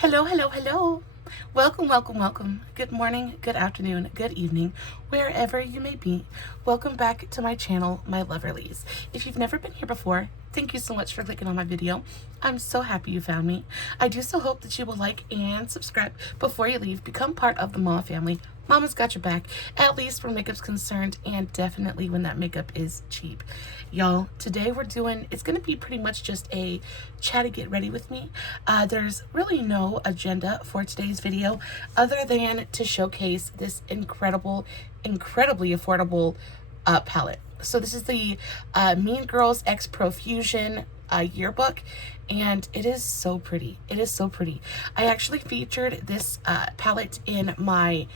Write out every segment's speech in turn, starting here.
Hello, hello, hello. Welcome, welcome, welcome. Good morning, good afternoon, good evening, wherever you may be. Welcome back to my channel, my Loverlies. If you've never been here before, thank you so much for clicking on my video. I'm so happy you found me. I do so hope that you will like and subscribe before you leave. Become part of the Mama family. Mama's got your back, at least where makeup's concerned, and definitely when that makeup is cheap. Y'all, today it's going to be pretty much just a chatty get ready with me. There's really no agenda for today's video other than to showcase this incredibly affordable palette. So this is the Mean Girls X Profusion yearbook, and it is so pretty. It is so pretty. I actually featured this palette in my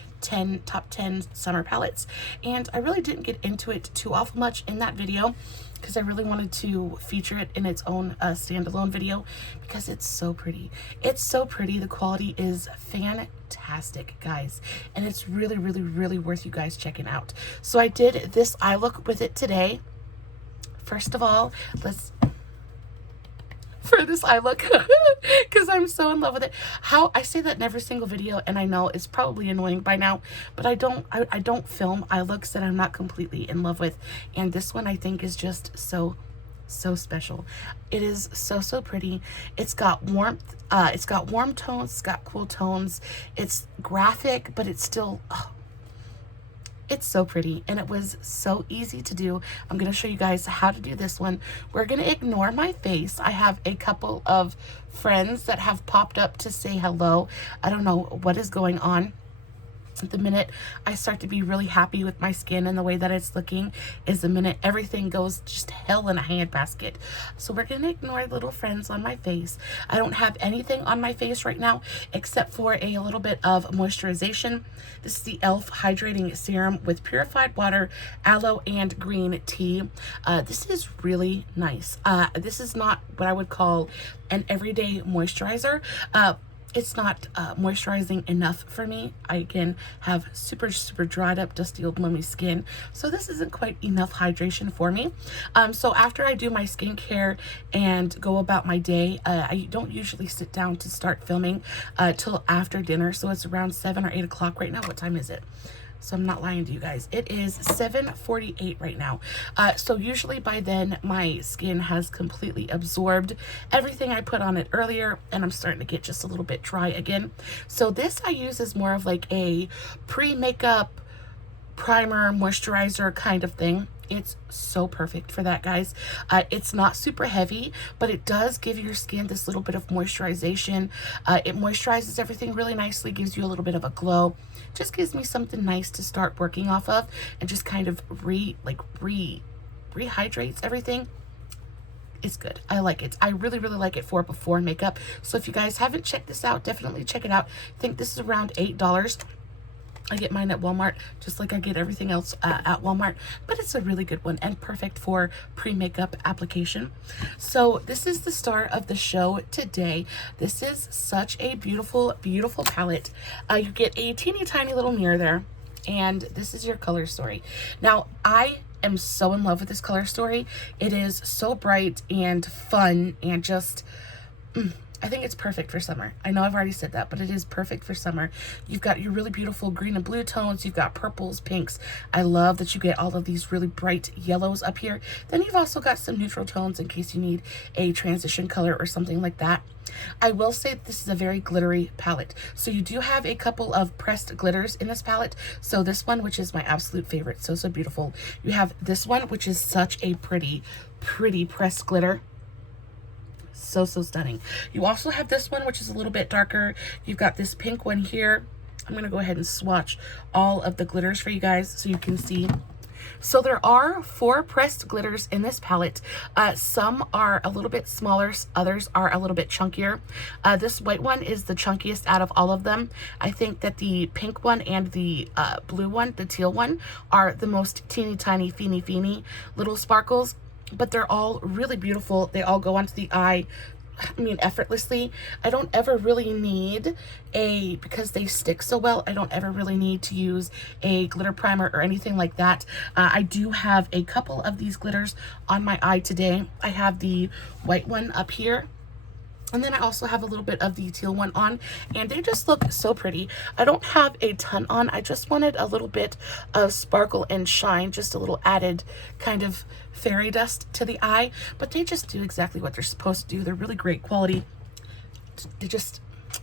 top 10 summer palettes, and I really didn't get into it too awful much in that video because I really wanted to feature it in its own standalone video because it's so pretty. It's so pretty. The quality is fantastic, guys, and it's really worth you guys checking out. So I did this eye look with it today. First of all, for this eye look because I'm so in love with it. How I say that in every single video, and I know it's probably annoying by now, but I don't film eye looks that I'm not completely in love with, and this one I think is just so special. It is so pretty. It's got warmth, it's got warm tones, it's got cool tones, it's graphic, but it's still it's so pretty, and it was so easy to do. I'm going to show you guys how to do this one. We're going to ignore my face. I have a couple of friends that have popped up to say hello. I don't know what is going on. The minute I start to be really happy with my skin and the way that it's looking is the minute everything goes just hell in a handbasket. So we're going to ignore little friends on my face. I don't have anything on my face right now except for a little bit of moisturization. This is the e.l.f. Hydrating Serum with purified water, aloe, and green tea. This is really nice. This is not what I would call an everyday moisturizer. It's not moisturizing enough for me. I again have super dried up, dusty old mummy skin, so this isn't quite enough hydration for me. So after I do my skincare and go about my day, I don't usually sit down to start filming till after dinner. So it's around 7 or 8 o'clock right now. What time is it? So I'm not lying to you guys. It is 7:48 right now. So usually by then my skin has completely absorbed everything I put on it earlier, and I'm starting to get just a little bit dry again. So this I use as more of like a pre-makeup primer moisturizer kind of thing. It's so perfect for that, guys. It's not super heavy, but it does give your skin this little bit of moisturization. It moisturizes everything really nicely, gives you a little bit of a glow. Just gives me something nice to start working off of, and just kind of rehydrates everything. It's good. I like it. I really like it for before makeup. So if you guys haven't checked this out, definitely check it out. I think this is around $8. I get mine at Walmart, just like I get everything else at Walmart, but it's a really good one and perfect for pre-makeup application. So this is the star of the show today. This is such a beautiful palette. You get a teeny tiny little mirror there, and this is your color story. Now, I am so in love with this color story. It is so bright and fun and just I think it's perfect for summer. I know I've already said that, but it is perfect for summer. You've got your really beautiful green and blue tones. You've got purples, pinks. I love that you get all of these really bright yellows up here. Then you've also got some neutral tones in case you need a transition color or something like that. I will say that this is a very glittery palette. So you do have a couple of pressed glitters in this palette. So this one, which is my absolute favorite, so beautiful. You have this one, which is such a pretty pressed glitter. So stunning. You also have this one, which is a little bit darker. You've got this pink one here. I'm going to go ahead and swatch all of the glitters for you guys so you can see. So there are 4 pressed glitters in this palette. Some are a little bit smaller, others are a little bit chunkier. This white one is the chunkiest out of all of them. I think that the pink one and the blue one, the teal one, are the most teeny tiny, feeny little sparkles. But they're all really beautiful. They all go onto the eye, I mean, effortlessly. I don't ever really need because they stick so well, I don't ever really need to use a glitter primer or anything like that. I do have a couple of these glitters on my eye today. I have the white one up here. And then I also have a little bit of the teal one on, and they just look so pretty. I don't have a ton on. I just wanted a little bit of sparkle and shine, just a little added kind of fairy dust to the eye, but they just do exactly what they're supposed to do. They're really great quality.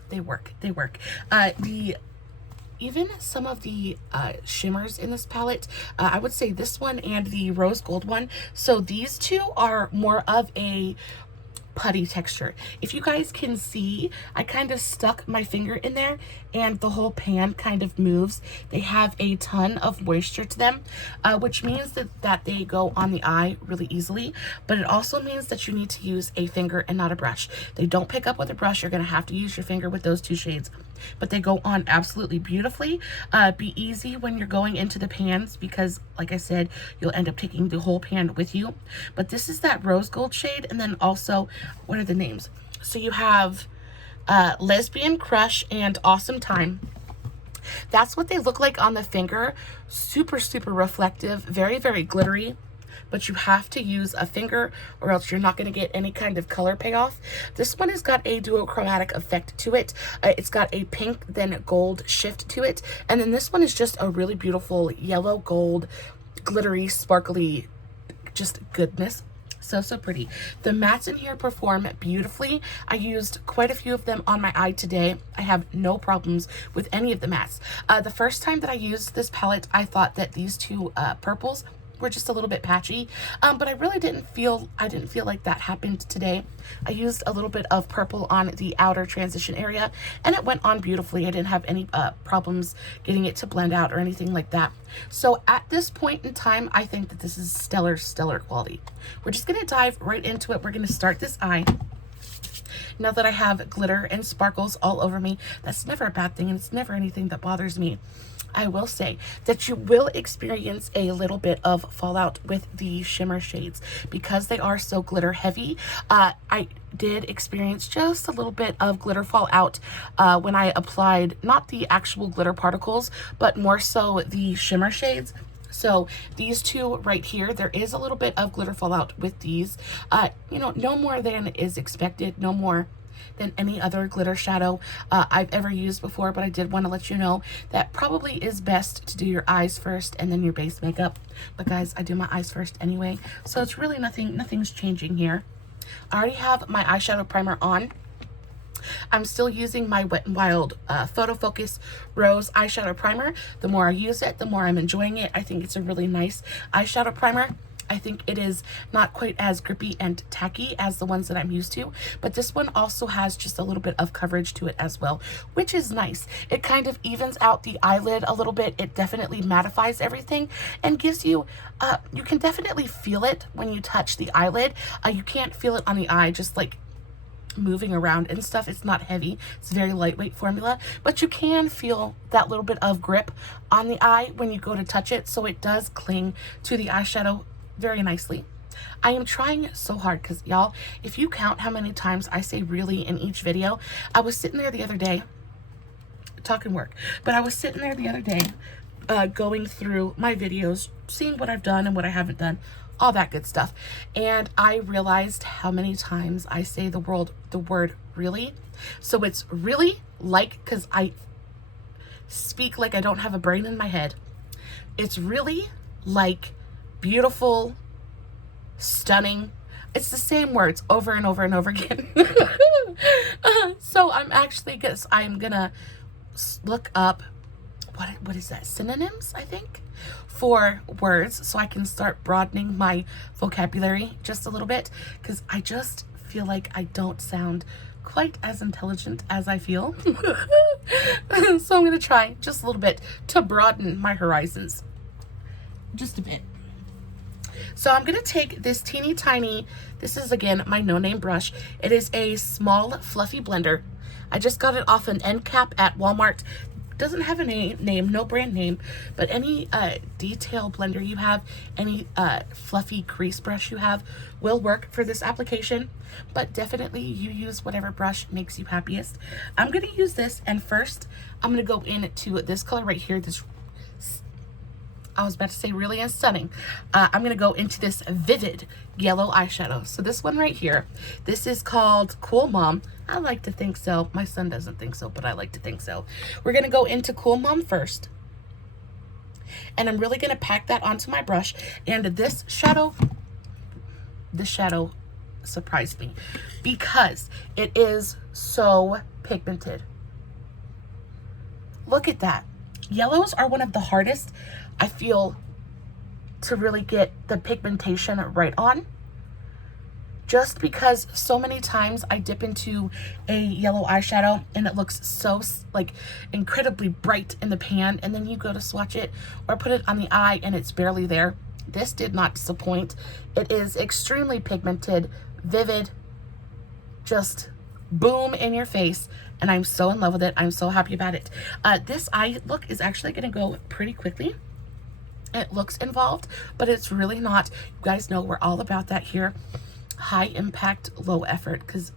They work. Even some of the shimmers in this palette, I would say this one and the rose gold one. So these two are more of a putty texture. If you guys can see, I kind of stuck my finger in there and the whole pan kind of moves. They have a ton of moisture to them, which means that they go on the eye really easily, but it also means that you need to use a finger and not a brush. They don't pick up with a brush. You're going to have to use your finger with those two shades, but they go on absolutely beautifully. Be easy when you're going into the pans because, like I said, you'll end up taking the whole pan with you. But this is that rose gold shade, and then also, what are the names? So you have Lesbian Crush and Awesome Time. That's what they look like on the finger. Super, super reflective, very, very glittery. But you have to use a finger or else you're not going to get any kind of color payoff. This one has got a duochromatic effect to it. It's got a pink then gold shift to it. And then this one is just a really beautiful yellow gold, glittery, sparkly, just goodness. So, so pretty. The mattes in here perform beautifully. I used quite a few of them on my eye today. I have no problems with any of the mattes. The first time that I used this palette, I thought that these two purples were just a little bit patchy, but I really didn't feel like that happened today. I used a little bit of purple on the outer transition area and it went on beautifully. I didn't have any problems getting it to blend out or anything like that. So at this point in time, I think that this is stellar quality. We're just going to dive right into it. We're going to start this eye. Now that I have glitter and sparkles all over me, that's never a bad thing, and it's never anything that bothers me. I will say that you will experience a little bit of fallout with the shimmer shades because they are so glitter heavy. I did experience just a little bit of glitter fallout when I applied not the actual glitter particles, but more so the shimmer shades. So these two right here, there is a little bit of glitter fallout with these. You know, no more than is expected, no more than any other glitter shadow I've ever used before, but I did want to let you know that probably is best to do your eyes first and then your base makeup. But guys, I do my eyes first anyway, so it's really nothing's changing here. I already have my eyeshadow primer on. I'm still using my Wet n Wild Photo Focus Rose eyeshadow primer. The more I use it, the more I'm enjoying it. I think it's a really nice eyeshadow primer. I think it is not quite as grippy and tacky as the ones that I'm used to, but this one also has just a little bit of coverage to it as well, which is nice. It kind of evens out the eyelid a little bit. It definitely mattifies everything and gives you, you can definitely feel it when you touch the eyelid. You can't feel it on the eye, just like moving around and stuff. It's not heavy. It's a very lightweight formula, but you can feel that little bit of grip on the eye when you go to touch it, so it does cling to the eyeshadow very nicely. I am trying so hard because y'all, if you count how many times I say really in each video, I was sitting there the other day talking work, but I was sitting there the other day going through my videos, seeing what I've done and what I haven't done, all that good stuff, and I realized how many times I say the word really. So it's really, like, because I speak like I don't have a brain in my head. It's really, like, beautiful, stunning. It's the same words over and over and over again. So I'm gonna look up what is that, synonyms, I think, for words, so I can start broadening my vocabulary just a little bit, because I just feel like I don't sound quite as intelligent as I feel. So I'm gonna try just a little bit to broaden my horizons just a bit. So I'm going to take this teeny tiny, this is again my no name brush. It is a small fluffy blender. I just got it off an end cap at Walmart. Doesn't have a name, no brand name, but any detail blender you have, any fluffy crease brush you have will work for this application, but definitely you use whatever brush makes you happiest. I'm going to use this, and first I'm going to go into this color right here, this I was about to say really and stunning. I'm going to go into this vivid yellow eyeshadow. So this one right here, this is called Cool Mom. I like to think so. My son doesn't think so, but I like to think so. We're going to go into Cool Mom first. And I'm really going to pack that onto my brush. And this shadow surprised me because it is so pigmented. Look at that. Yellows are one of the hardest, I feel, to really get the pigmentation right on. Just because so many times I dip into a yellow eyeshadow and it looks so like incredibly bright in the pan, and then you go to swatch it or put it on the eye and it's barely there. This did not disappoint. It is extremely pigmented, vivid, just boom in your face, and I'm so in love with it. I'm so happy about it. This eye look is actually going to go pretty quickly. It looks involved, but it's really not. You guys know we're all about that here. High impact, low effort, because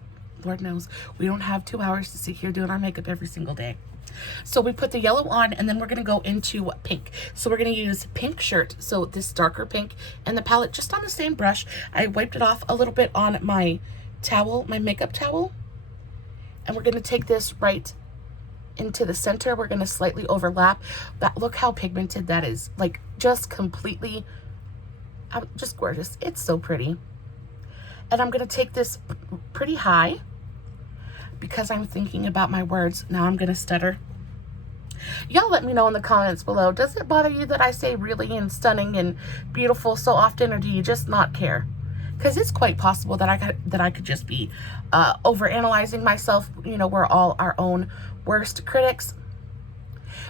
Lord knows we don't have 2 hours to sit here doing our makeup every single day. So we put the yellow on, and then we're going to go into pink. So we're going to use Pink Shirt, so this darker pink, and the palette just on the same brush. I wiped it off a little bit on my towel, my makeup towel, and we're going to take this right into the center. We're going to slightly overlap, but look how pigmented that is. Like, just completely, just gorgeous. It's so pretty. And I'm going to take this pretty high because I'm thinking about my words. Now I'm going to stutter. Y'all let me know in the comments below. Does it bother you that I say really and stunning and beautiful so often, or do you just not care? Because it's quite possible that I could just be overanalyzing myself. You know, we're all our own worst critics.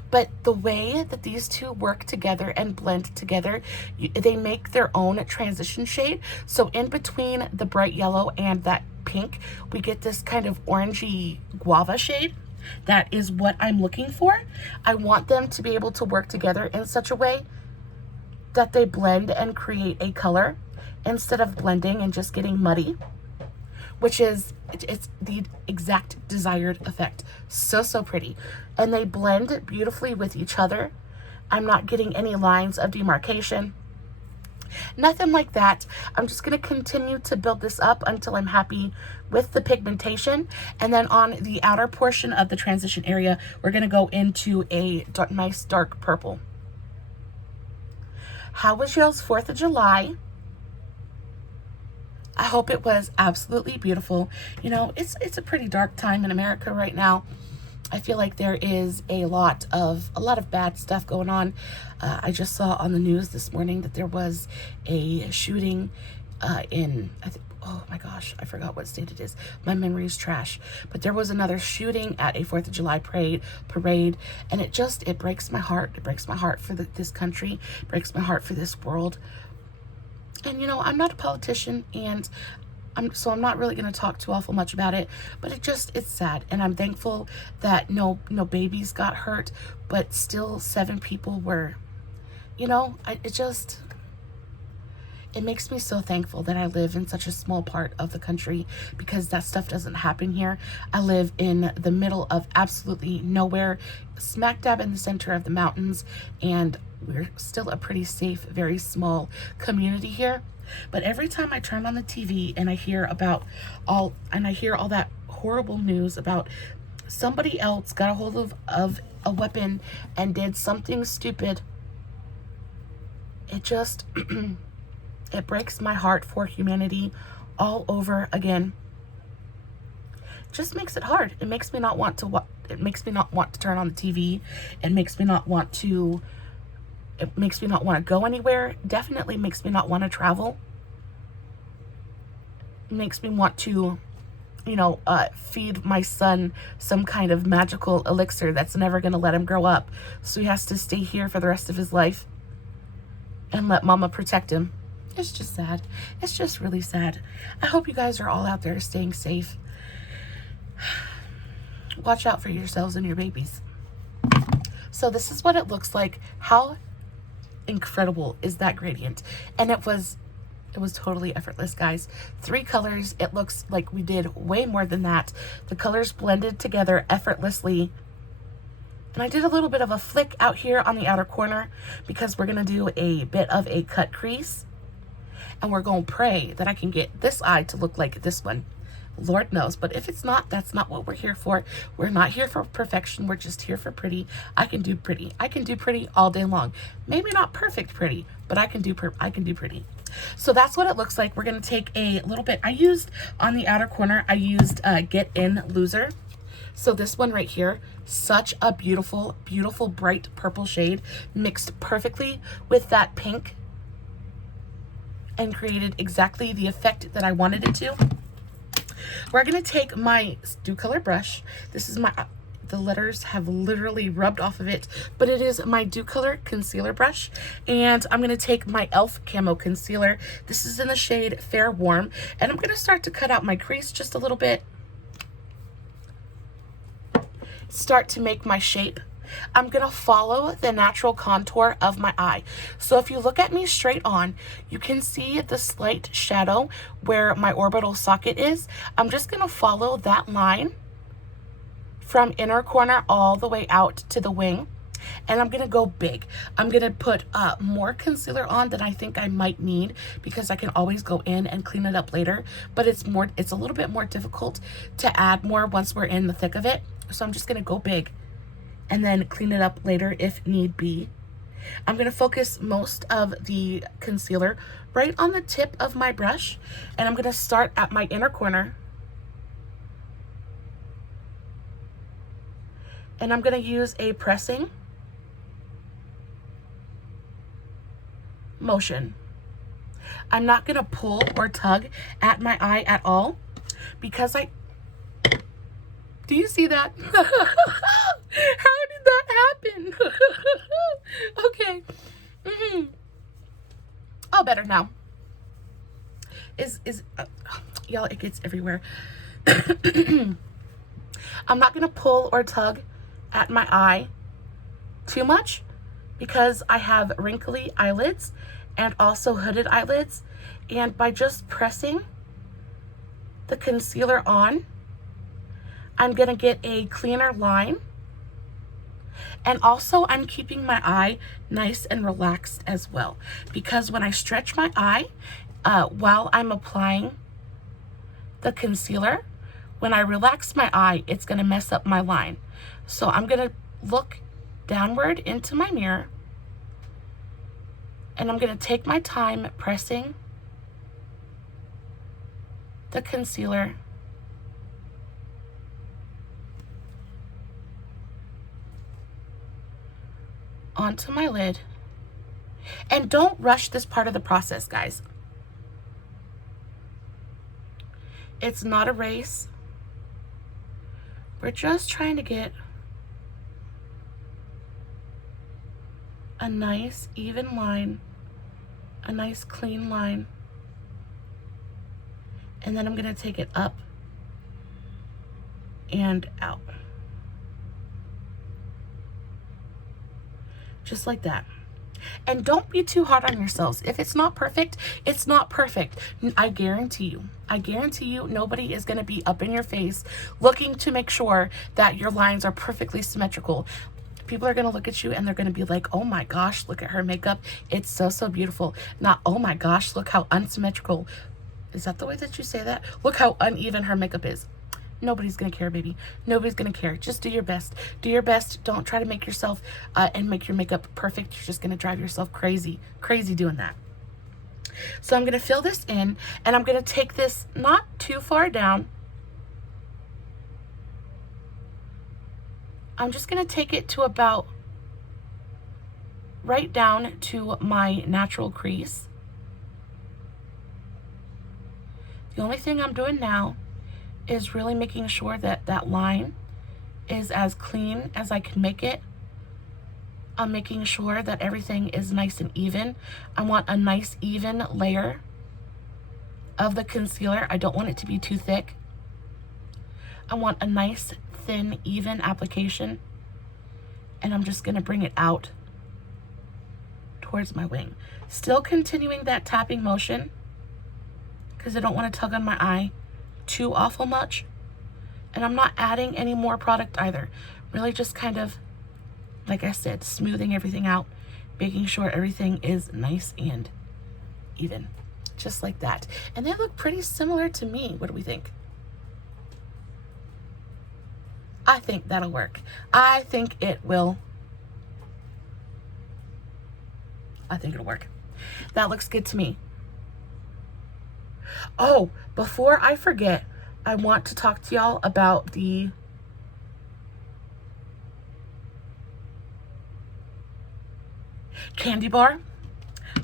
But the way that these two work together and blend together, they make their own transition shade. So in between the bright yellow and that pink, we get this kind of orangey guava shade. That is what I'm looking for. I want them to be able to work together in such a way that they blend and create a color instead of blending and just getting muddy, which is, it's the exact desired effect. So, so pretty. And they blend beautifully with each other. I'm not getting any lines of demarcation. Nothing like that. I'm just going to continue to build this up until I'm happy with the pigmentation. And then on the outer portion of the transition area, we're going to go into a nice dark purple. How was y'all's 4th of July? I hope it was absolutely beautiful. You know, it's a pretty dark time in America right now. I feel like there is a lot of bad stuff going on. I just saw on the news this morning that there was a shooting oh my gosh, I forgot what state it is. My memory is trash. But there was another shooting at a 4th of July parade, and it breaks my heart. It breaks my heart for this country. It breaks my heart for this world. And you know, I'm not a politician, and so I'm not really going to talk too awful much about it, but it's sad. And I'm thankful that no babies got hurt, but still 7 people were, you know, it makes me so thankful that I live in such a small part of the country, because that stuff doesn't happen here. I live in the middle of absolutely nowhere, smack dab in the center of the mountains, and we're still a pretty safe, very small community here. But every time I turn on the TV and I hear all that horrible news about somebody else got a hold of a weapon and did something stupid, it just it breaks my heart for humanity all over again. Just makes it hard. It makes me not want to turn on the TV. It makes me not want to go anywhere. Definitely makes me not want to travel. It makes me want to, you know, feed my son some kind of magical elixir that's never going to let him grow up. So he has to stay here for the rest of his life and let mama protect him. It's just sad. It's just really sad. I hope you guys are all out there staying safe. Watch out for yourselves and your babies. So this is what it looks like. How incredible is that gradient? And it was totally effortless, guys. 3 colors. It looks like we did way more than that. The colors blended together effortlessly. And I did a little bit of a flick out here on the outer corner because we're going to do a bit of a cut crease. And we're going to pray that I can get this eye to look like this one. Lord knows. But if it's not, that's not what we're here for. We're not here for perfection. We're just here for pretty. I can do pretty. I can do pretty all day long. Maybe not perfect pretty, but I can do pretty. So that's what it looks like. We're going to take a little bit. I used on the outer corner, I used Get In Loser. So this one right here, such a beautiful, beautiful bright purple shade, mixed perfectly with that pink and created exactly the effect that I wanted it to. We're going to take my Dew Color brush. This is my, the letters have literally rubbed off of it, but it is my Dew Color concealer brush. And I'm going to take my e.l.f. Camo Concealer. This is in the shade Fair Warm. And I'm going to start to cut out my crease just a little bit. Start to make my shape. I'm going to follow the natural contour of my eye. So if you look at me straight on, you can see the slight shadow where my orbital socket is. I'm just going to follow that line from inner corner all the way out to the wing. And I'm going to go big. I'm going to put more concealer on than I think I might need because I can always go in and clean it up later. But it's a little bit more difficult to add more once we're in the thick of it. So I'm just going to go big and then clean it up later if need be. I'm going to focus most of the concealer right on the tip of my brush. And I'm going to start at my inner corner. And I'm going to use a pressing motion. I'm not going to pull or tug at my eye at all because do you see that? How did that happen? Okay. Oh, better now. Y'all, it gets everywhere. I'm not going to pull or tug at my eye too much because I have wrinkly eyelids and also hooded eyelids. And by just pressing the concealer on, I'm going to get a cleaner line. And also I'm keeping my eye nice and relaxed as well. Because when I stretch my eye while I'm applying the concealer, when I relax my eye, it's going to mess up my line. So I'm going to look downward into my mirror. And I'm going to take my time pressing the concealer onto my lid. And don't rush this part of the process, guys. It's not a race. We're just trying to get a nice even line, a nice clean line. And then I'm going to take it up and out. Just like that. And don't be too hard on yourselves. If it's not perfect, it's not perfect. I guarantee you nobody is going to be up in your face looking to make sure that your lines are perfectly symmetrical. People are going to look at you and they're going to be like, oh my gosh, look at her makeup. It's so beautiful. Not, oh my gosh, look how unsymmetrical. Is that the way that you say that? Look how uneven her makeup is. Nobody's gonna care, baby. Nobody's gonna care. Just do your best. Do your best. Don't try to make yourself and make your makeup perfect. You're just gonna drive yourself crazy doing that. So I'm gonna fill this in, and I'm gonna take this not too far down. I'm just gonna take it to about right down to my natural crease. The only thing I'm doing now is really making sure that that line is as clean as I can make it. I'm making sure that everything is nice and even. I want a nice even layer of the concealer. I don't want it to be too thick. I want a nice thin even application, and I'm just going to bring it out towards my wing. Still continuing that tapping motion because I don't want to tug on my eye too awful much. And I'm not adding any more product either. Really just kind of like I said, smoothing everything out, making sure everything is nice and even, just like that. And they look pretty similar to me. What do we think? I think that'll work. I think it will. I think it'll work. That looks good to me. Oh, before I forget, I want to talk to y'all about the candy bar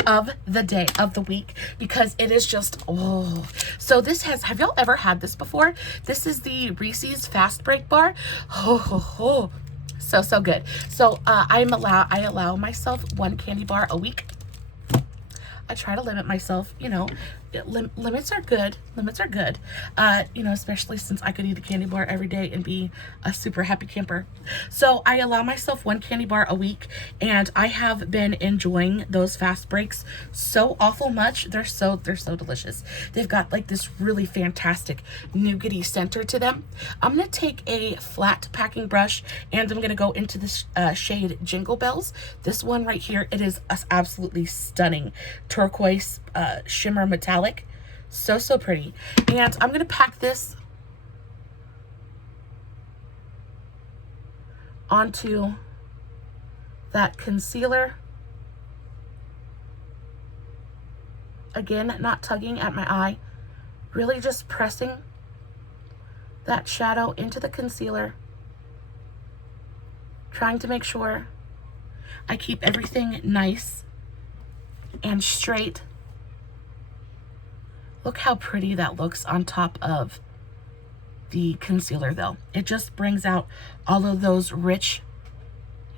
of the day, of the week, because it is just, oh. So this has, have y'all ever had this before? This is the Reese's Fast Break bar. Oh, so good. So I allow myself one candy bar a week. I try to limit myself, you know, limits are good. Limits are good. You know, especially since I could eat a candy bar every day and be a super happy camper. So I allow myself one candy bar a week, and I have been enjoying those fast breaks so awful much. They're so delicious. They've got like this really fantastic nougaty center to them. I'm gonna take a flat packing brush and I'm gonna go into this shade Jingle Bells. This one right here, it is absolutely stunning turquoise shimmer metallic. So pretty. And I'm gonna pack this onto that concealer. Again, not tugging at my eye, really just pressing that shadow into the concealer, trying to make sure I keep everything nice and straight. Look how pretty that looks on top of the concealer though. It just brings out all of those rich,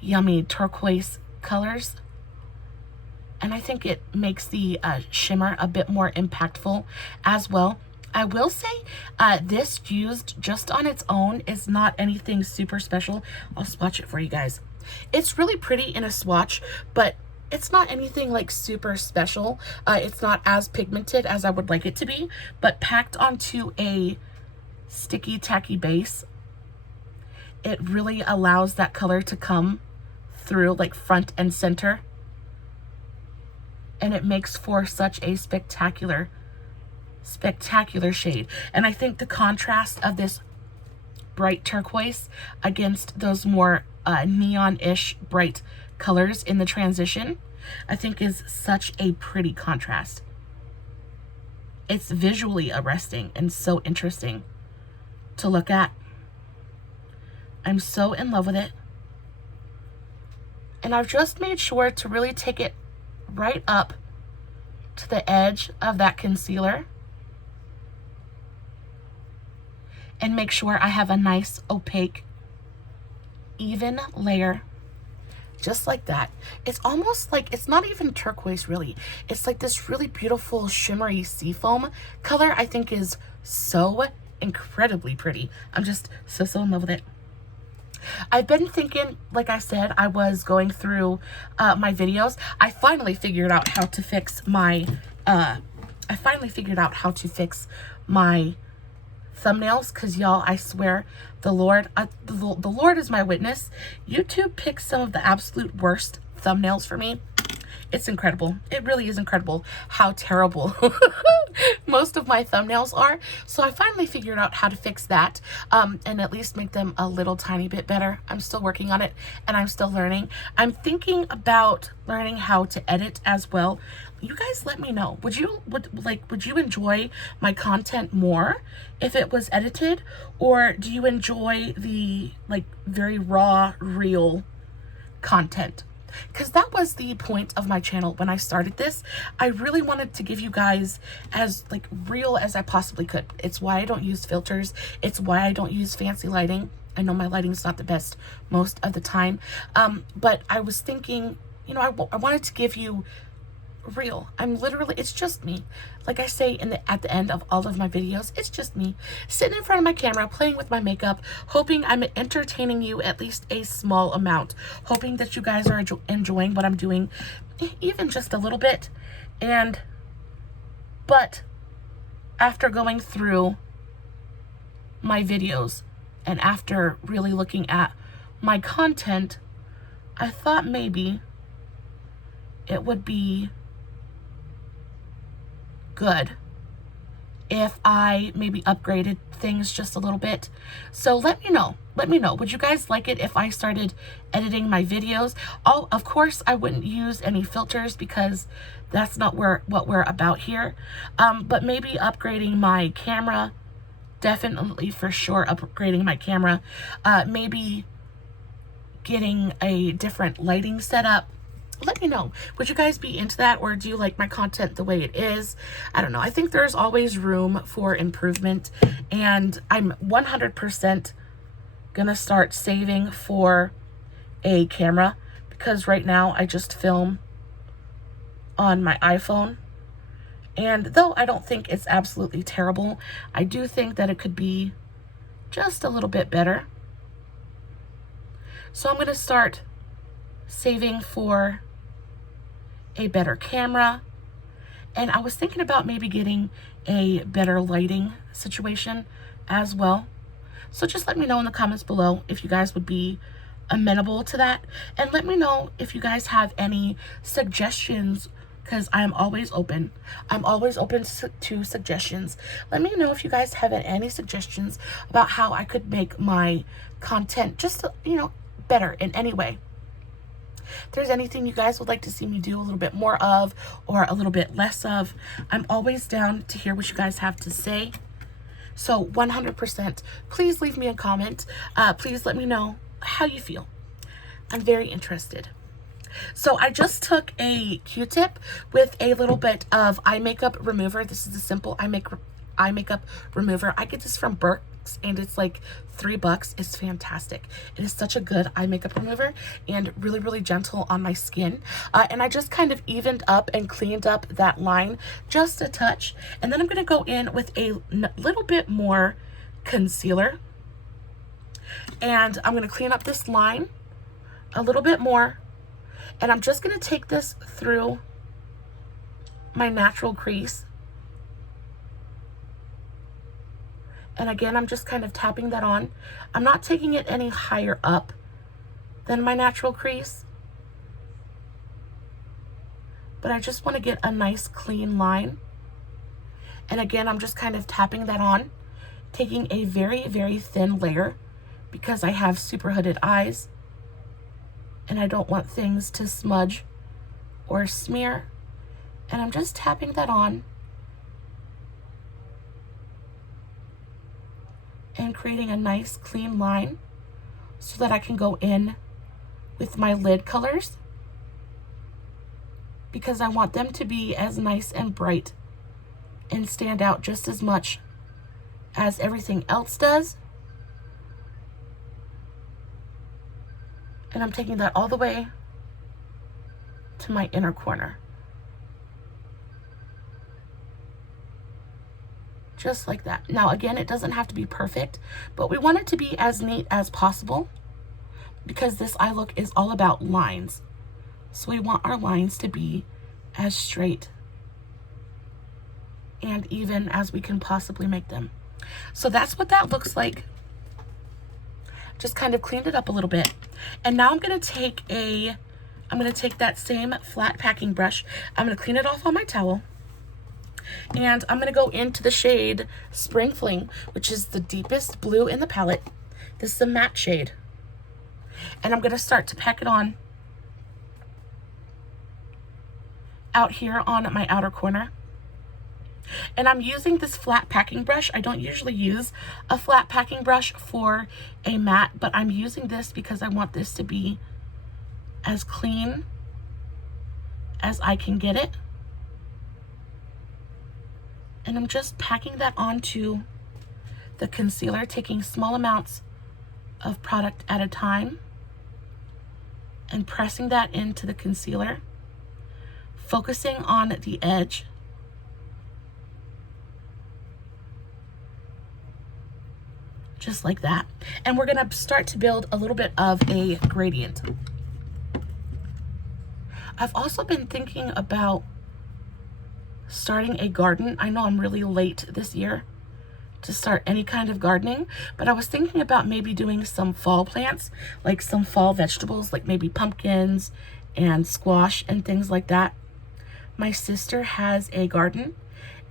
yummy turquoise colors. And I think it makes the shimmer a bit more impactful as well. I will say this used just on its own is not anything super special. I'll swatch it for you guys. It's really pretty in a swatch, but it's not anything like super special. It's not as pigmented as I would like it to be, but packed onto a sticky tacky base, it really allows that color to come through like front and center. And it makes for such a spectacular shade. And I think the contrast of this bright turquoise against those more neon-ish bright colors in the transition, I think is such a pretty contrast. It's visually arresting and so interesting to look at. I'm so in love with it. And I've just made sure to really take it right up to the edge of that concealer and make sure I have a nice opaque even layer, just like that. It's almost like, it's not even turquoise really, it's like this really beautiful shimmery seafoam color. I think is so incredibly pretty. I'm just so in love with it. I've been thinking, like I said, I was going through my videos. I finally figured out how to fix my thumbnails, because y'all, I swear, the Lord is my witness. YouTube picks some of the absolute worst thumbnails for me. It's incredible. It really is incredible how terrible most of my thumbnails are. So I finally figured out how to fix that and at least make them a little tiny bit better. I'm still working on it and I'm still learning. I'm thinking about learning how to edit as well. You guys let me know. Would you enjoy my content more if it was edited, or do you enjoy the like very raw, real content? Because that was the point of my channel when I started this. I really wanted to give you guys as like real as I possibly could. It's why I don't use filters. It's why I don't use fancy lighting. I know my lighting's not the best most of the time, but I was thinking, you know, I wanted to give you real. It's just me. Like I say at the end of all of my videos, it's just me sitting in front of my camera, playing with my makeup, hoping I'm entertaining you at least a small amount, hoping that you guys are enjoying what I'm doing, even just a little bit. But after going through my videos and after really looking at my content, I thought maybe it would be good if I maybe upgraded things just a little bit. So let me know. Let me know. Would you guys like it if I started editing my videos? Oh, of course, I wouldn't use any filters because that's not what we're about here. But maybe upgrading my camera, definitely for sure upgrading my camera. Maybe getting a different lighting setup. Let me know. Would you guys be into that, or do you like my content the way it is? I don't know. I think there's always room for improvement, and I'm 100% gonna start saving for a camera, because right now I just film on my iPhone. And though I don't think it's absolutely terrible, I do think that it could be just a little bit better. So I'm gonna start saving for a better camera, and I was thinking about maybe getting a better lighting situation as well. So just let me know in the comments below if you guys would be amenable to that, and let me know if you guys have any suggestions, because I'm always open. I'm always open to suggestions. Let me know if you guys have any suggestions about how I could make my content just, you know, better in any way. If there's anything you guys would like to see me do a little bit more of or a little bit less of, I'm always down to hear what you guys have to say. So 100%, please leave me a comment. Please let me know how you feel. I'm very interested. So I just took a Q-tip with a little bit of eye makeup remover. This is a simple eye makeup remover. I get this from Burke's, and it's like $3. It's fantastic. It is such a good eye makeup remover and really, really gentle on my skin. And I just kind of evened up and cleaned up that line just a touch. And then I'm going to go in with a little bit more concealer. And I'm going to clean up this line a little bit more. And I'm just going to take this through my natural crease. And again, I'm just kind of tapping that on. I'm not taking it any higher up than my natural crease, but I just want to get a nice clean line. And again, I'm just kind of tapping that on, taking a very, very thin layer because I have super hooded eyes and I don't want things to smudge or smear. And I'm just tapping that on and creating a nice clean line so that I can go in with my lid colors, because I want them to be as nice and bright and stand out just as much as everything else does. And I'm taking that all the way to my inner corner. Just like that. Now again, it doesn't have to be perfect, but we want it to be as neat as possible because this eye look is all about lines. So we want our lines to be as straight and even as we can possibly make them. So that's what that looks like. Just kind of cleaned it up a little bit. And now I'm going to take that same flat packing brush. I'm going to clean it off on my towel. And I'm going to go into the shade Spring Fling, which is the deepest blue in the palette. This is a matte shade. And I'm going to start to pack it on out here on my outer corner. And I'm using this flat packing brush. I don't usually use a flat packing brush for a matte, but I'm using this because I want this to be as clean as I can get it. And I'm just packing that onto the concealer, taking small amounts of product at a time and pressing that into the concealer, focusing on the edge. Just like that. And we're gonna start to build a little bit of a gradient. I've also been thinking about starting a garden. I know I'm really late this year, to start any kind of gardening, but I was thinking about maybe doing some fall plants, like some fall vegetables, like maybe pumpkins and squash and things like that. My sister has a garden,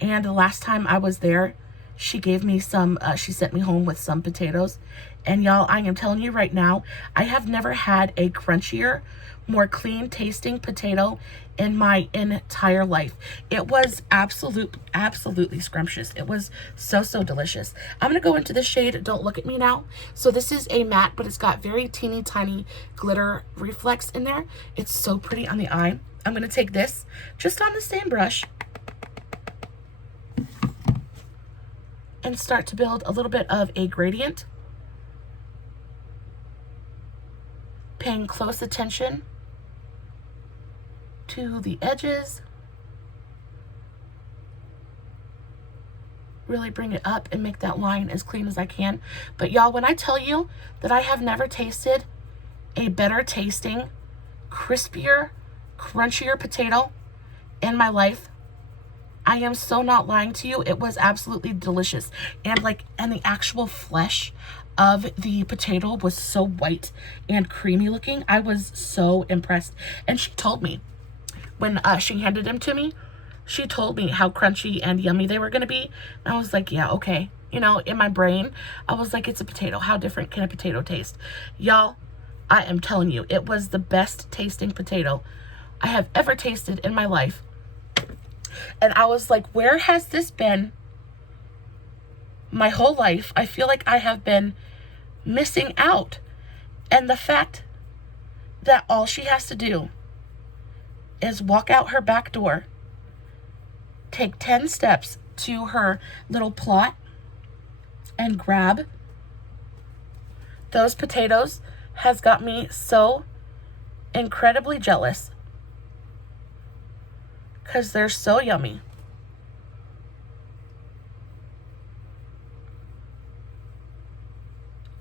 and the last time I was there, she gave me some, she sent me home with some potatoes. And y'all, I am telling you right now, I have never had a crunchier, more clean tasting potato in my entire life. It was absolutely scrumptious. It was so delicious. I'm gonna go into the shade Don't Look at Me now. So this is a matte, but it's got very teeny tiny glitter reflex in there. It's so pretty on the eye. I'm gonna take this just on the same brush and start to build a little bit of a gradient, paying close attention to the edges. Really bring it up and make that line as clean as I can. But y'all, when I tell you that I have never tasted a better tasting, crispier, crunchier potato in my life, I am so not lying to you. It was absolutely delicious. And the actual flesh of the potato was so white and creamy looking. I was so impressed. And she told me, when she handed them to me, she told me how crunchy and yummy they were going to be. And I was like, yeah, okay. You know, in my brain, I was like, it's a potato. How different can a potato taste? Y'all, I am telling you, it was the best tasting potato I have ever tasted in my life. And I was like, where has this been my whole life? I feel like I have been missing out. And the fact that all she has to do is walk out her back door, take 10 steps to her little plot, and grab those potatoes has got me so incredibly jealous, because they're so yummy.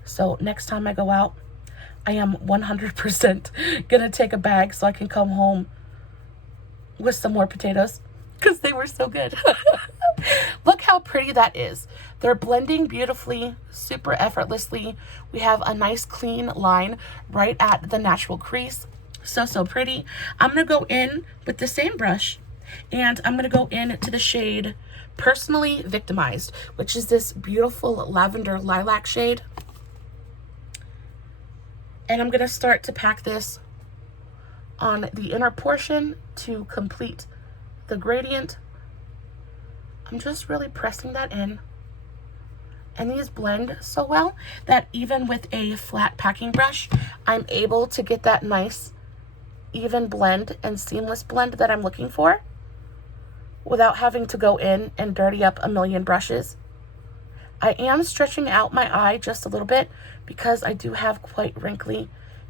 So next time I go out, I am 100% gonna take a bag so I can come home with some more potatoes, because they were so good. Look how pretty that is. They're blending beautifully, super effortlessly. We have a nice clean line right at the natural crease. So pretty. I'm gonna go in with the same brush, and I'm gonna go into the shade Personally Victimized, which is this beautiful lavender lilac shade. And I'm gonna start to pack this on the inner portion to complete the gradient. I'm just really pressing that in. And these blend so well that even with a flat packing brush, I'm able to get that nice, even blend and seamless blend that I'm looking for without having to go in and dirty up a million brushes. I am stretching out my eye just a little bit because I do have quite wrinkly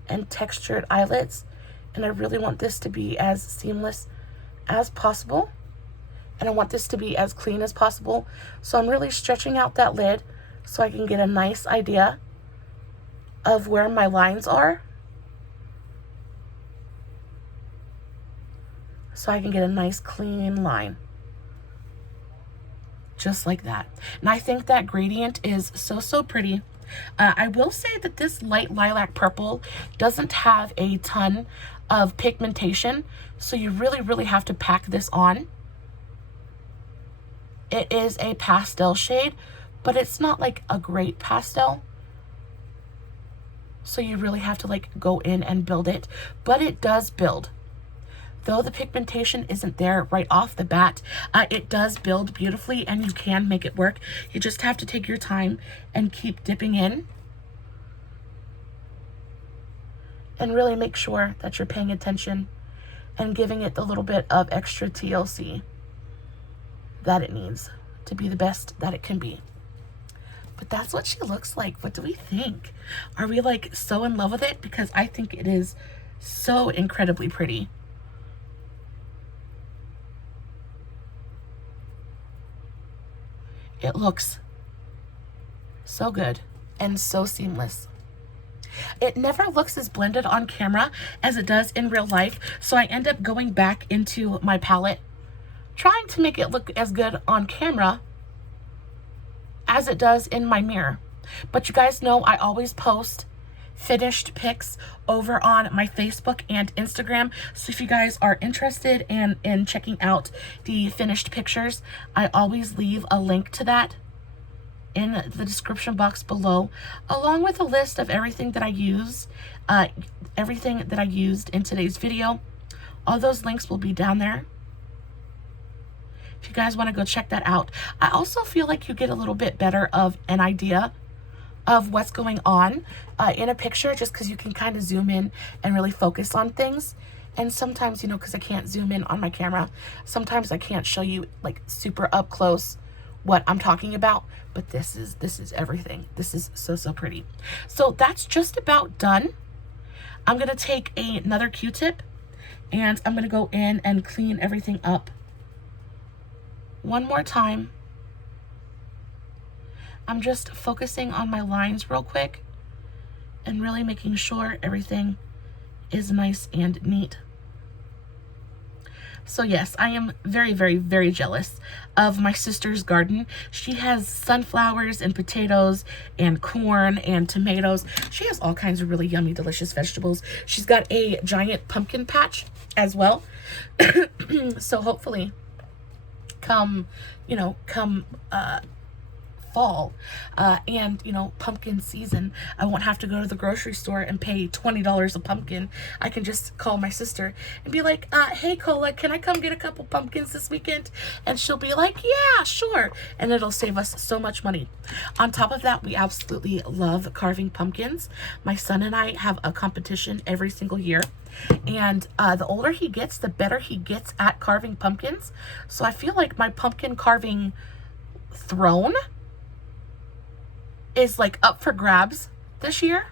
and textured eyelids, and I really want this to be as seamless as possible, and I want this to be as clean as possible. So I'm really stretching out that lid so I can get a nice idea of where my lines are, so I can get a nice clean line. Just like that. And I think that gradient is so pretty. I will say that this light lilac purple doesn't have a ton of pigmentation, so you really have to pack this on. It is a pastel shade, but it's not like a great pastel, so you really have to go in and build it. But it does build. Though the pigmentation isn't there right off the bat, it does build beautifully, and you can make it work. You just have to take your time and keep dipping in, and really make sure that you're paying attention and giving it the little bit of extra TLC that it needs to be the best that it can be. But that's what she looks like. What do we think? Are we so in love with it? Because I think it is so incredibly pretty. It looks so good and so seamless. It never looks as blended on camera as it does in real life, so I end up going back into my palette, trying to make it look as good on camera as it does in my mirror. But you guys know I always post finished pics over on my Facebook and Instagram. So if you guys are interested in checking out the finished pictures, I always leave a link to that in the description box below, along with a list of everything that I use, everything that I used in today's video. All those links will be down there if you guys want to go check that out. I also feel like you get a little bit better of an idea of what's going on in a picture, just because you can kind of zoom in and really focus on things. And sometimes, you know, because I can't zoom in on my camera, sometimes I can't show you like super up close what I'm talking about, but this is everything. This is so pretty. So that's just about done. I'm gonna take another Q-tip and I'm gonna go in and clean everything up one more time. I'm just focusing on my lines real quick and really making sure everything is nice and neat. So yes, I am very jealous of my sister's garden. She has sunflowers and potatoes and corn and tomatoes. She has all kinds of really yummy, delicious vegetables. She's got a giant pumpkin patch as well. So hopefully come fall and pumpkin season, I won't have to go to the grocery store and pay $20 a pumpkin. I can just call my sister and be like, hey Cola, can I come get a couple pumpkins this weekend? And she'll be like, yeah, sure. And it'll save us so much money. On top of that, we absolutely love carving pumpkins. My son and I have a competition every single year, and the older he gets, the better he gets at carving pumpkins. So I feel like my pumpkin carving throne is like up for grabs this year,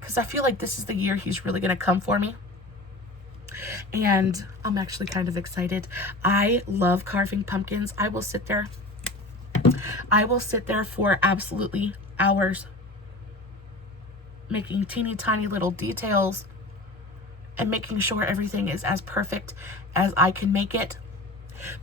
because I feel like this is the year he's really gonna come for me, and I'm actually kind of excited. I love carving pumpkins. I will sit there for absolutely hours making teeny tiny little details and making sure everything is as perfect as I can make it.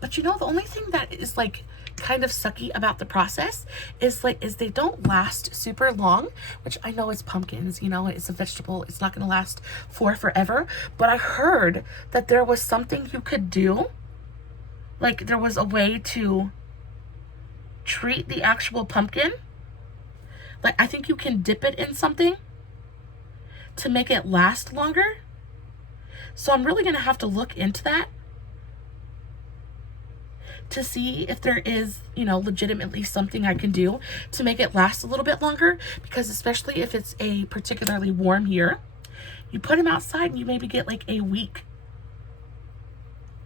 But the only thing that is like kind of sucky about the process is they don't last super long, which I know it's pumpkins, it's a vegetable, it's not going to last forever. But I heard that there was something you could do, like there was a way to treat the actual pumpkin. Like I think you can dip it in something to make it last longer. So I'm really going to have to look into that to see if there is, legitimately something I can do to make it last a little bit longer, because especially if it's a particularly warm year, you put them outside and you maybe get like a week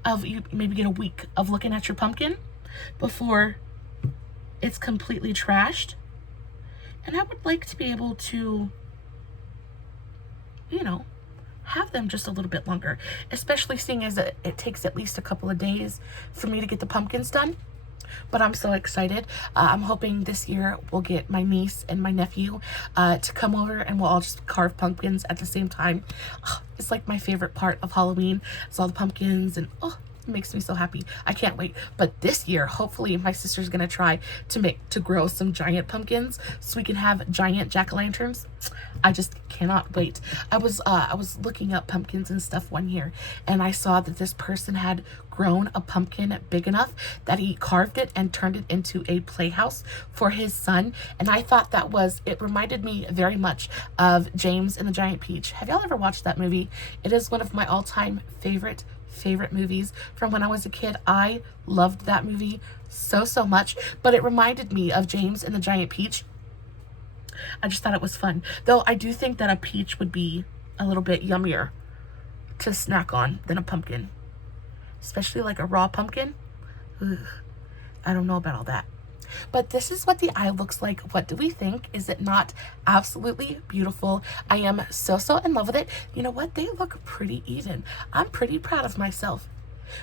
of looking at your pumpkin before it's completely trashed. And I would like to be able to, have them just a little bit longer, especially seeing as it takes at least a couple of days for me to get the pumpkins done. But I'm so excited. I'm hoping this year we'll get my niece and my nephew to come over and we'll all just carve pumpkins at the same time. It's like my favorite part of Halloween. It's all the pumpkins, and it makes me so happy. I can't wait. But this year, hopefully my sister's gonna try to grow some giant pumpkins so we can have giant jack-o'-lanterns. I just cannot wait. I was looking up pumpkins and stuff one year, and I saw that this person had grown a pumpkin big enough that he carved it and turned it into a playhouse for his son. And I thought it reminded me very much of James and the Giant Peach. Have y'all ever watched that movie? It is one of my all-time favorite movies from when I was a kid. I loved that movie so much, but it reminded me of James and the Giant Peach. I just thought it was fun. Though I do think that a peach would be a little bit yummier to snack on than a pumpkin. Especially like a raw pumpkin. Ugh, I don't know about all that. But this is what the eye looks like. What do we think? Is it not absolutely beautiful? I am so in love with it. You know what? They look pretty even. I'm pretty proud of myself.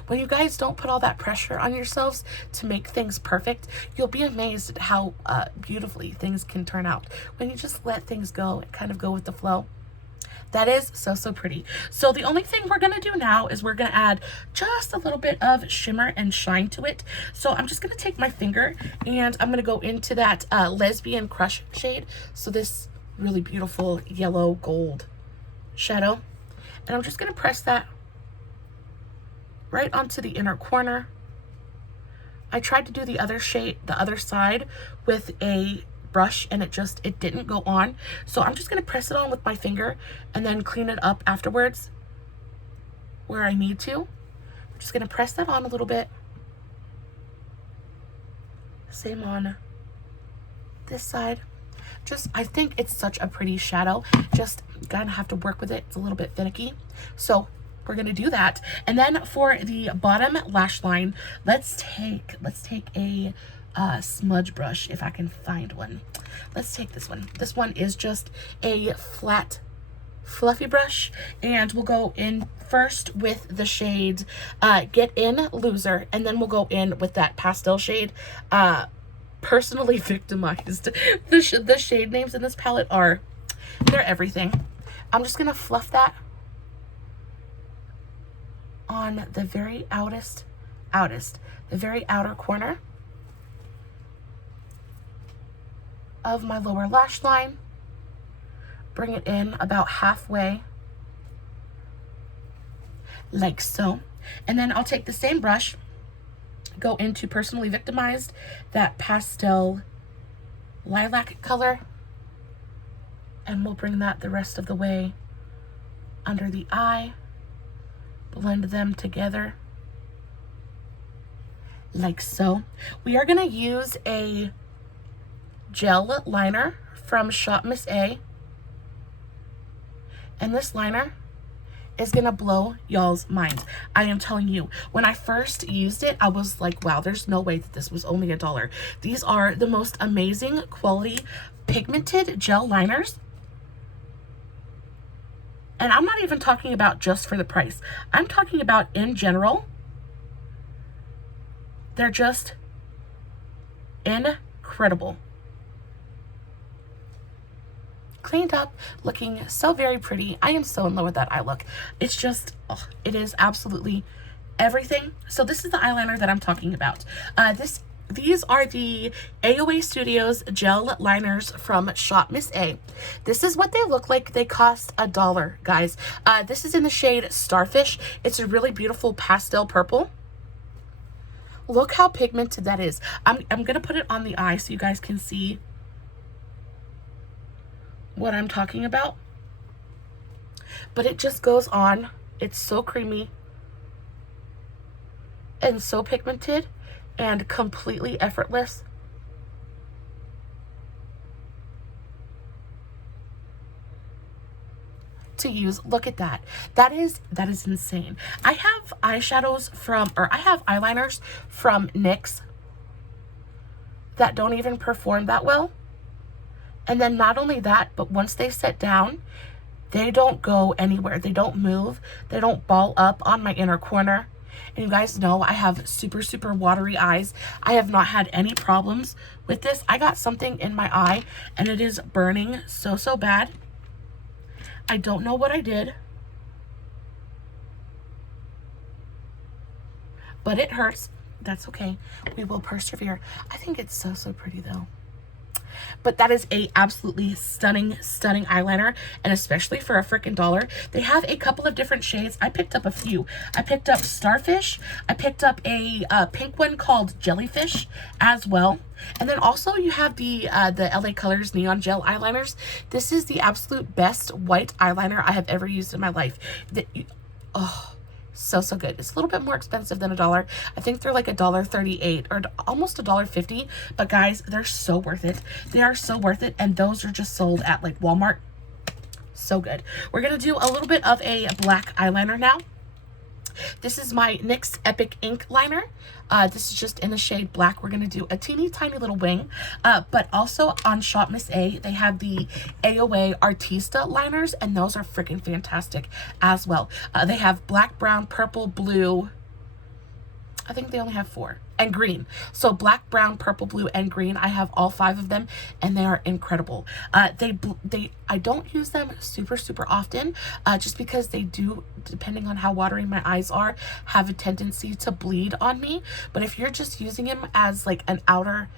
When you guys don't put all that pressure on yourselves to make things perfect, you'll be amazed at how beautifully things can turn out when you just let things go and kind of go with the flow. That is so, so pretty. So the only thing we're gonna do now is we're gonna add just a little bit of shimmer and shine to it. So I'm just gonna take my finger and I'm gonna go into that Lesbian Crush shade. So this really beautiful yellow gold shadow. And I'm just gonna press that right onto the inner corner. I tried to do the other shade, the other side with a brush and it didn't go on. So I'm just gonna press it on with my finger and then clean it up afterwards where I need to. I'm just gonna press that on a little bit. Same on this side. Just, I think it's such a pretty shadow. Just gonna have to work with it. It's a little bit finicky. So we're gonna do that. And then for the bottom lash line, let's take a smudge brush if I can find one. Let's take this one. This one is just a flat fluffy brush, and we'll go in first with the shade Get In Loser, and then we'll go in with that pastel shade Personally Victimized. The shade names in this palette they're everything. I'm just gonna fluff that on the very the very outer corner of my lower lash line. Bring it in about halfway, like so. And then I'll take the same brush, go into Personally Victimized, that pastel lilac color, and we'll bring that the rest of the way under the eye, blend them together like so. We are going to use a gel liner from Shop Miss A, and this liner is gonna blow y'all's minds. I am telling you, when I first used it, I was like, wow, there's no way that this was only $1. These are the most amazing quality pigmented gel liners. And I'm not even talking about just for the price. I'm talking about in general. They're just incredible. Cleaned up, looking so very pretty. I am so in love with that eye look. It's just, oh, it is absolutely everything. So this is the eyeliner that I'm talking about. These are the AOA Studios Gel Liners from Shop Miss A. This is what they look like. They cost $1, guys. This is in the shade Starfish. It's a really beautiful pastel purple. Look how pigmented that is. I'm gonna put it on the eye so you guys can see what I'm talking about. But it just goes on. It's so creamy and so pigmented and completely effortless. To use. Look at that. That is insane. I have eyeshadows from, or I have eyeliners from NYX that don't even perform that well. And then not only that, but once they set down, they don't go anywhere. They don't move. They don't ball up on my inner corner. And you guys know I have super, super watery eyes. I have not had any problems with this. I got something in my eye and it is burning so, so bad. I don't know what I did, but it hurts. That's okay. We will persevere. I think it's so, so pretty though. But that is a absolutely stunning eyeliner, and especially for a freaking $1. They have a couple of different shades. I picked up a few. I picked up Starfish. I picked up a pink one called Jellyfish as well. And then also you have the LA Colors Neon Gel Eyeliners. This is the absolute best white eyeliner I have ever used in my life. Oh, so, so good. It's a little bit more expensive than $1. I think they're like $1.38 or almost $1.50. But guys, they're so worth it. They are so worth it. And those are just sold at like Walmart. So good. We're going to do a little bit of a black eyeliner now. This is my NYX Epic Ink Liner. This is just in the shade black. We're going to do a teeny tiny little wing. But also on Shop Miss A, they have the AOA Artista liners, and those are freaking fantastic as well. They have black, brown, purple, blue, I think they only have 4. And green. So black, brown, purple, blue, and green. I have all 5 of them, and they are incredible. I don't use them super often, just because they do, depending on how watery my eyes are, have a tendency to bleed on me. But if you're just using them as like an outer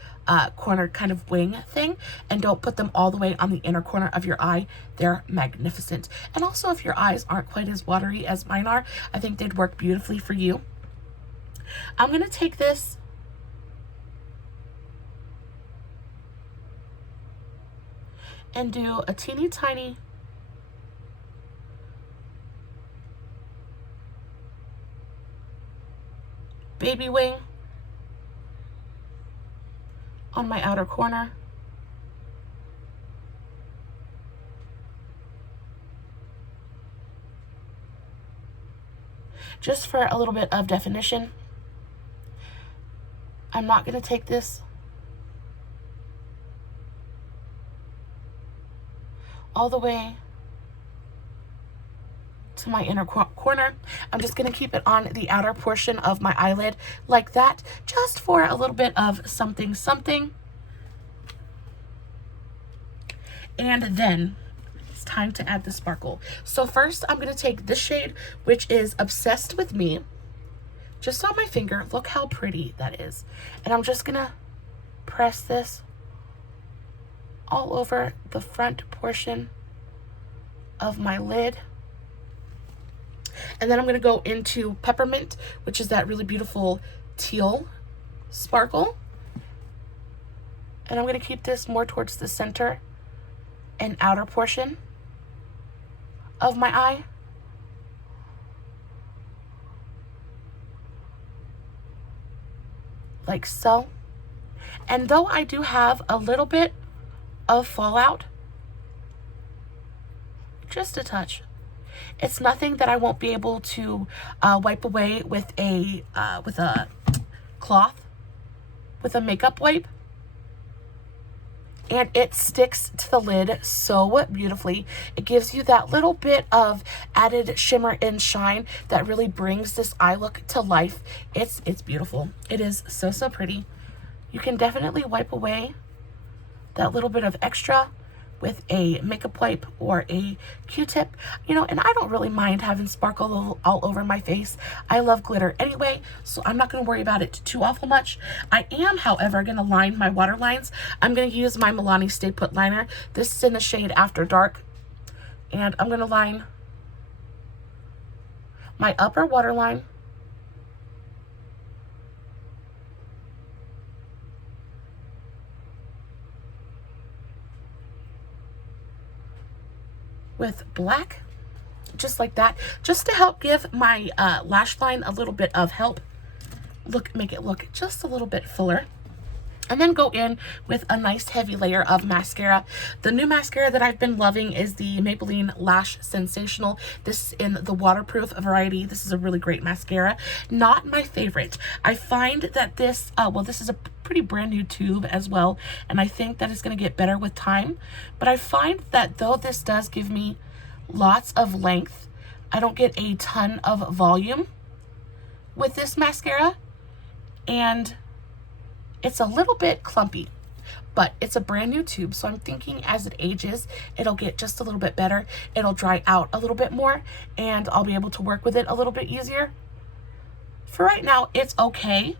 corner kind of wing thing, and don't put them all the way on the inner corner of your eye, they're magnificent. And also, if your eyes aren't quite as watery as mine are, I think they'd work beautifully for you. I'm going to take this and do a teeny tiny baby wing on my outer corner. Just for a little bit of definition. I'm not going to take this all the way to my inner corner. I'm just going to keep it on the outer portion of my eyelid like that, just for a little bit of something. And then it's time to add the sparkle. So first I'm going to take this shade, which is Obsessed With Me, just on my finger. Look how pretty that is. And I'm just gonna press this all over the front portion of my lid. And then I'm gonna go into Peppermint, which is that really beautiful teal sparkle. And I'm gonna keep this more towards the center and outer portion of my eye. Like so. And though I do have a little bit of fallout, just a touch, it's nothing that I won't be able to wipe away with a cloth, with a makeup wipe. And it sticks to the lid so beautifully. It gives you that little bit of added shimmer and shine that really brings this eye look to life. It's beautiful. It is so pretty. You can definitely wipe away that little bit of extra with a makeup wipe or a Q-tip, you know, and I don't really mind having sparkle all over my face. I love glitter anyway, so I'm not going to worry about it too awful much. I am, however, going to line my water lines. I'm going to use my Milani Stay Put Liner. This is in the shade After Dark, and I'm going to line my upper waterline with black, just like that, just to help give my lash line a little bit of help. Make it look just a little bit fuller. And then go in with a nice heavy layer of mascara. The new mascara that I've been loving is the Maybeline Lash Sensational. This is in the waterproof variety. This is a really great mascara. Not my favorite. I find that this, well, this is a pretty brand new tube as well, and I think that it's going to get better with time. But I find that though this does give me lots of length, I don't get a ton of volume with this mascara, and it's a little bit clumpy, but it's a brand new tube, so I'm thinking as it ages, it'll get just a little bit better. It'll dry out a little bit more, and I'll be able to work with it a little bit easier. For right now, it's okay.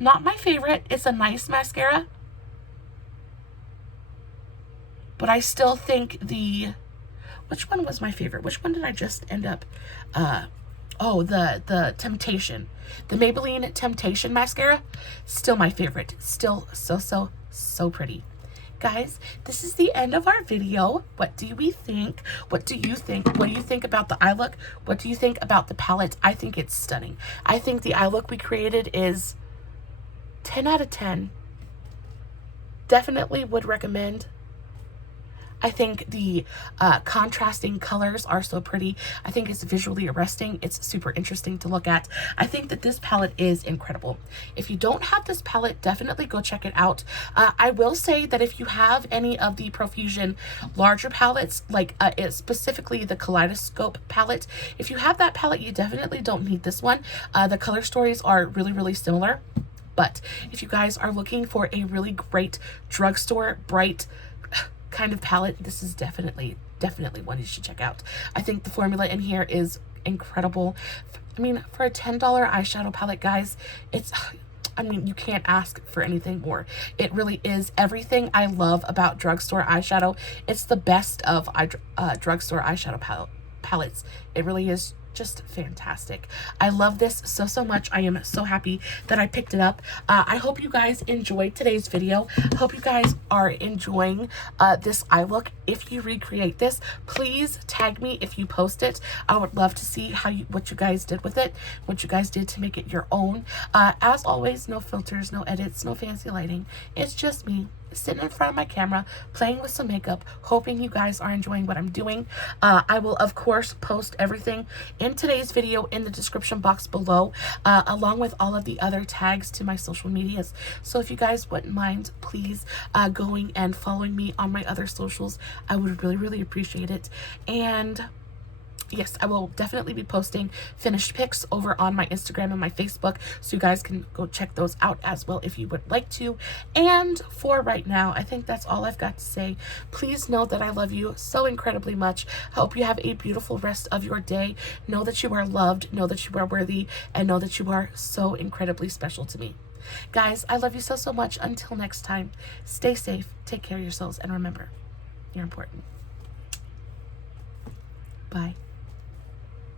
Not my favorite. It's a nice mascara, but I still think which one was my favorite? Which one did I just end up, oh, the Temptation. The Maybelline Temptation mascara, still my favorite. Still so pretty. Guys, this is the end of our video. What do we think? What do you think? What do you think about the eye look? What do you think about the palette? I think it's stunning. I think the eye look we created is 10 out of 10. Definitely would recommend. I think the contrasting colors are so pretty. I think it's visually arresting. It's super interesting to look at. I think that this palette is incredible. If you don't have this palette, definitely go check it out. I will say that if you have any of the Profusion larger palettes, like specifically the Kaleidoscope palette, if you have that palette, you definitely don't need this one. The color stories are really, really similar. But if you guys are looking for a really great drugstore, bright kind of palette, this is definitely one you should check out. I think the formula in here is incredible. I mean, for a $10 eyeshadow palette, guys, it's, I mean, you can't ask for anything more. It really is everything I love about drugstore eyeshadow. It's the best of drugstore eyeshadow palettes. It really is just fantastic. I love this so much. I am so happy that I picked it up. I hope you guys enjoyed today's video. Hope you guys are enjoying this eye look. If you recreate this, please tag me if you post it. I would love to see what you guys did with it, what you guys did to make it your own. As always, no filters, no edits, no fancy lighting. It's just me sitting in front of my camera, playing with some makeup, hoping you guys are enjoying what I'm doing. I will, of course, post everything in today's video in the description box below, along with all of the other tags to my social medias. So if you guys wouldn't mind, please going and following me on my other socials, I would really appreciate it. And yes, I will definitely be posting finished pics over on my Instagram and my Facebook, so you guys can go check those out as well if you would like to. And for right now, I think that's all I've got to say. Please know that I love you so incredibly much. I hope you have a beautiful rest of your day. Know that you are loved, know that you are worthy, and know that you are so incredibly special to me. Guys, I love you so much. Until next time, stay safe, take care of yourselves, and remember, you're important. Bye.